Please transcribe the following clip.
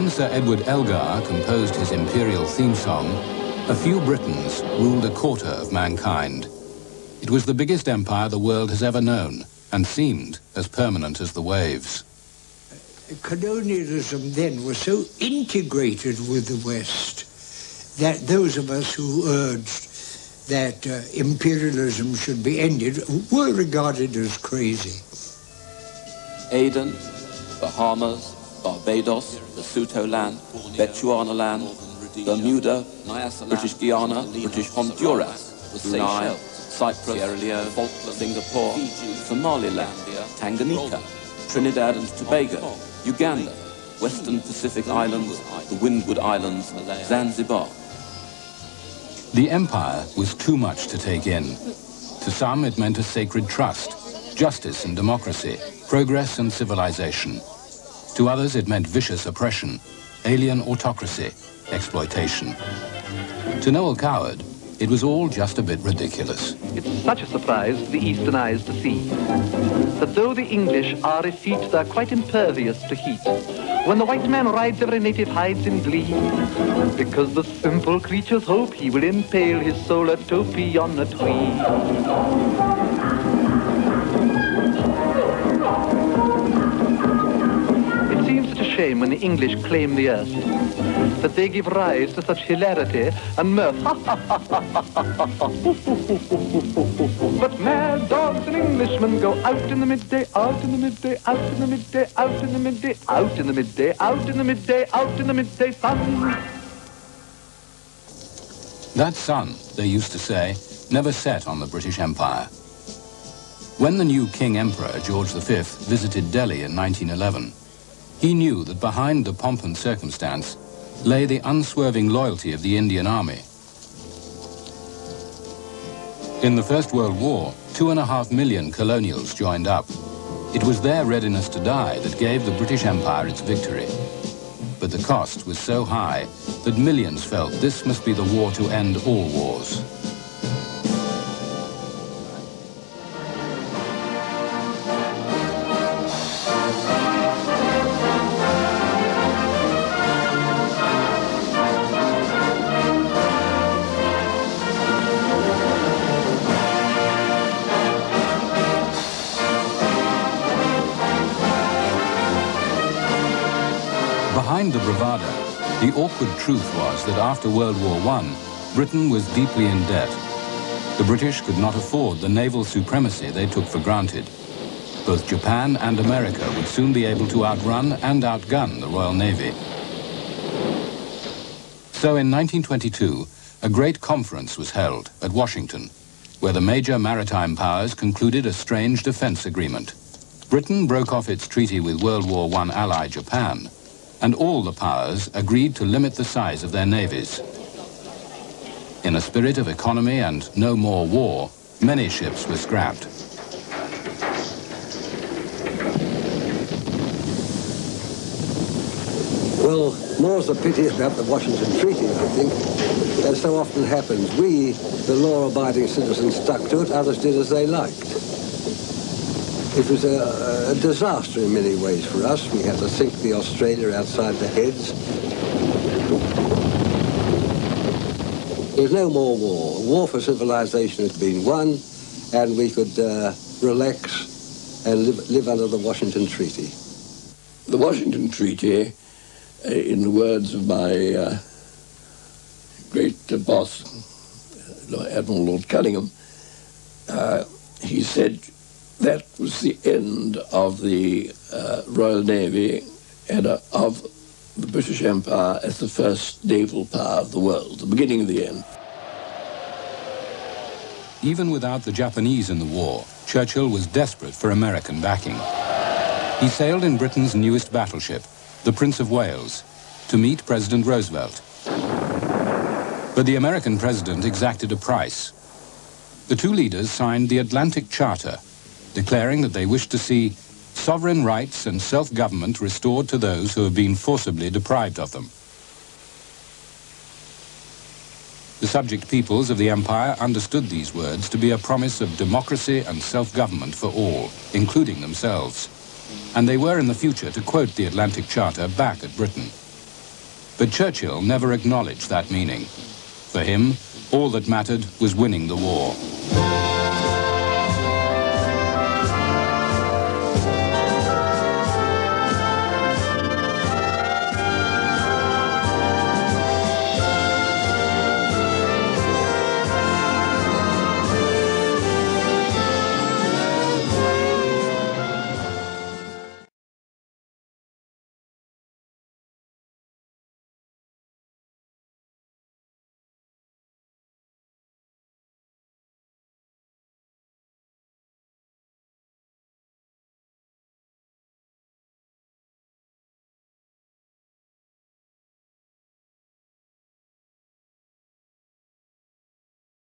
When Sir Edward Elgar composed his imperial theme song, a few Britons ruled a quarter of mankind. It was the biggest empire the world has ever known, and seemed as permanent as the waves. Colonialism then was so integrated with the West that those of us who urged that imperialism should be ended were regarded as crazy. Aden, Bahamas, Barbados, Lesotho land, Bechuanaland, Bermuda, British Guiana, British Honduras, Brunei, Cyprus, Sierra Leone, Falkland, Singapore, Somaliland, Tanganyika, Trinidad and Tobago, Uganda, Western Pacific Islands, the Windward Islands, Zanzibar. The empire was too much to take in. To some, it meant a sacred trust, justice and democracy, progress and civilization. To others, it meant vicious oppression, alien autocracy, exploitation. To Noel Coward, it was all just a bit ridiculous. It's such a surprise to the Eastern eyes to see that though the English are effete, they're quite impervious to heat. When the white man rides every native hides in glee, because the simple creatures hope he will impale his solar topi on a tree. It seems such a shame when the English claim the earth, that they give rise to such hilarity and mirth. But mad dogs and Englishmen go out in the midday, out in the midday, out in the midday, out in the midday, out in the midday, out in the midday, out in the midday sun. That sun, they used to say, never set on the British Empire. When the new King Emperor, George V, visited Delhi in 1911, he knew that behind the pomp and circumstance lay the unswerving loyalty of the Indian Army. In the First World War, 2.5 million colonials joined up. It was their readiness to die that gave the British Empire its victory. But the cost was so high that millions felt this must be the war to end all wars. Behind the bravado, the awkward truth was that after World War I, Britain was deeply in debt. The British could not afford the naval supremacy they took for granted. Both Japan and America would soon be able to outrun and outgun the Royal Navy. So in 1922, a great conference was held at Washington, where the major maritime powers concluded a strange defense agreement. Britain broke off its treaty with World War I ally Japan, and all the powers agreed to limit the size of their navies. In a spirit of economy and no more war, many ships were scrapped. Well, more's the pity about the Washington Treaty, I think. As so often happens, we, the law-abiding citizens, stuck to it, others did as they liked. It was a disaster in many ways for us. We had to sink the Australia outside the Heads. There was no more war. War for civilization had been won, and we could relax and live under the Washington Treaty. The Washington Treaty, in the words of my great boss, Admiral Lord Cunningham, he said, that was the end of the Royal Navy and of the British Empire as the first naval power of the world, the beginning of the end. Even without the Japanese in the war, Churchill was desperate for American backing. He sailed in Britain's newest battleship, the Prince of Wales, to meet President Roosevelt. But the American president exacted a price. The two leaders signed the Atlantic Charter, declaring that they wished to see sovereign rights and self-government restored to those who have been forcibly deprived of them. The subject peoples of the empire understood these words to be a promise of democracy and self-government for all, including themselves. And they were in the future to quote the Atlantic Charter back at Britain. But Churchill never acknowledged that meaning. For him, all that mattered was winning the war.